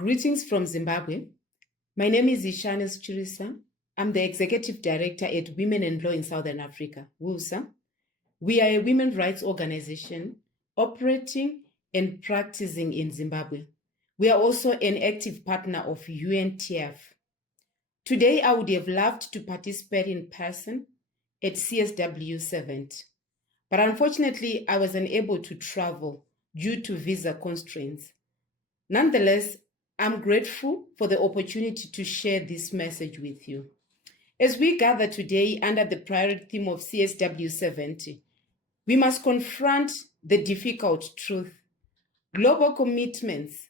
Greetings from Zimbabwe. My name is Isheanesu Chirisa. I'm the Executive Director at Women and Law in Southern Africa, WLSA. We are a women's rights organization operating and practicing in Zimbabwe. We are also an active partner of UNTF. Today, I would have loved to participate in person at CSW70, but unfortunately, I was unable to travel due to visa constraints. Nonetheless, I'm grateful for the opportunity to share this message with you. As we gather today under the priority theme of CSW70, we must confront the difficult truth. Global commitments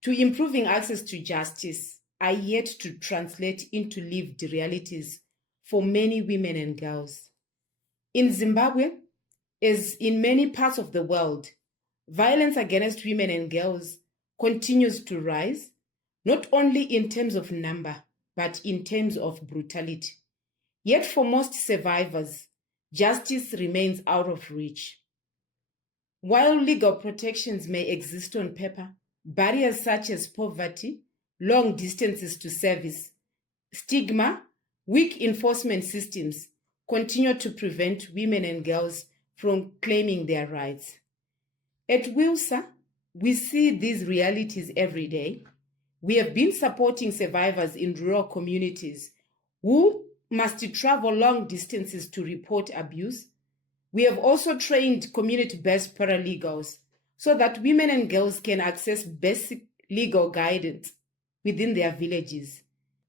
to improving access to justice are yet to translate into lived realities for many women and girls. In Zimbabwe, as in many parts of the world, violence against women and girls continues to rise, not only in terms of number, but in terms of brutality. Yet for most survivors, justice remains out of reach. While legal protections may exist on paper, barriers such as poverty, long distances to service, stigma, weak enforcement systems continue to prevent women and girls from claiming their rights. At WLSA, we see these realities every day. We have been supporting survivors in rural communities who must travel long distances to report abuse. We have also trained community-based paralegals so that women and girls can access basic legal guidance within their villages.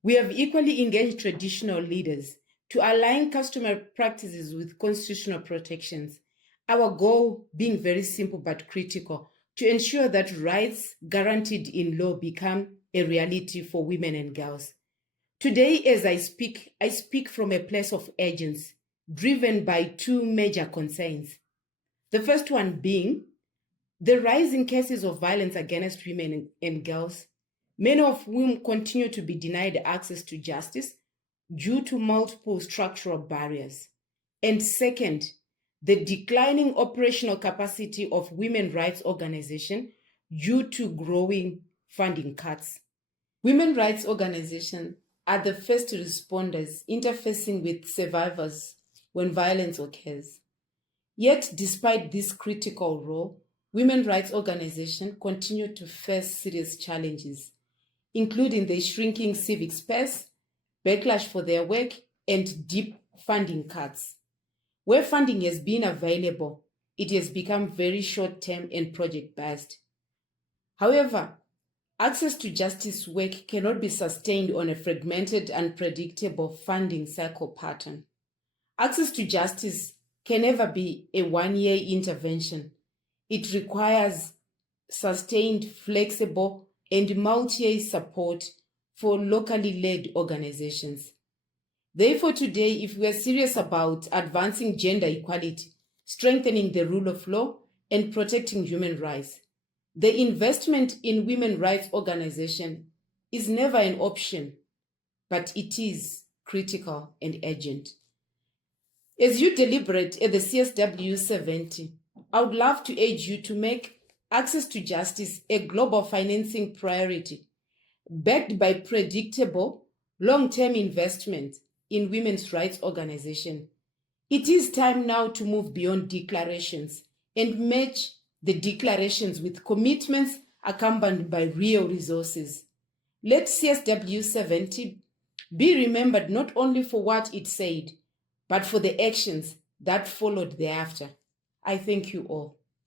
We have equally engaged traditional leaders to align customary practices with constitutional protections, our goal being very simple but critical: to ensure that rights guaranteed in law become a reality for women and girls. Today, as I speak from a place of urgency, driven by two major concerns. The first one being the rising cases of violence against women and girls, many of whom continue to be denied access to justice due to multiple structural barriers. And second, the declining operational capacity of women's rights organizations due to growing funding cuts. Women rights organizations are the first responders interfacing with survivors when violence occurs. Yet, despite this critical role, women rights organizations continue to face serious challenges, including the shrinking civic space, backlash for their work, and deep funding cuts. Where funding has been available, it has become very short-term and project-based. However, access to justice work cannot be sustained on a fragmented and predictable funding cycle pattern. Access to justice can never be a one-year intervention. It requires sustained, flexible, and multi-year support for locally led organizations. Therefore, today, if we are serious about advancing gender equality, strengthening the rule of law, and protecting human rights, the investment in women's rights organizations is never an option, but it is critical and urgent. As you deliberate at the CSW70, I would love to urge you to make access to justice a global financing priority, backed by predictable, long-term investment in women's rights organizations. It is time now to move beyond declarations and match the declarations with commitments accompanied by real resources. Let CSW70 be remembered not only for what it said, but for the actions that followed thereafter. I thank you all.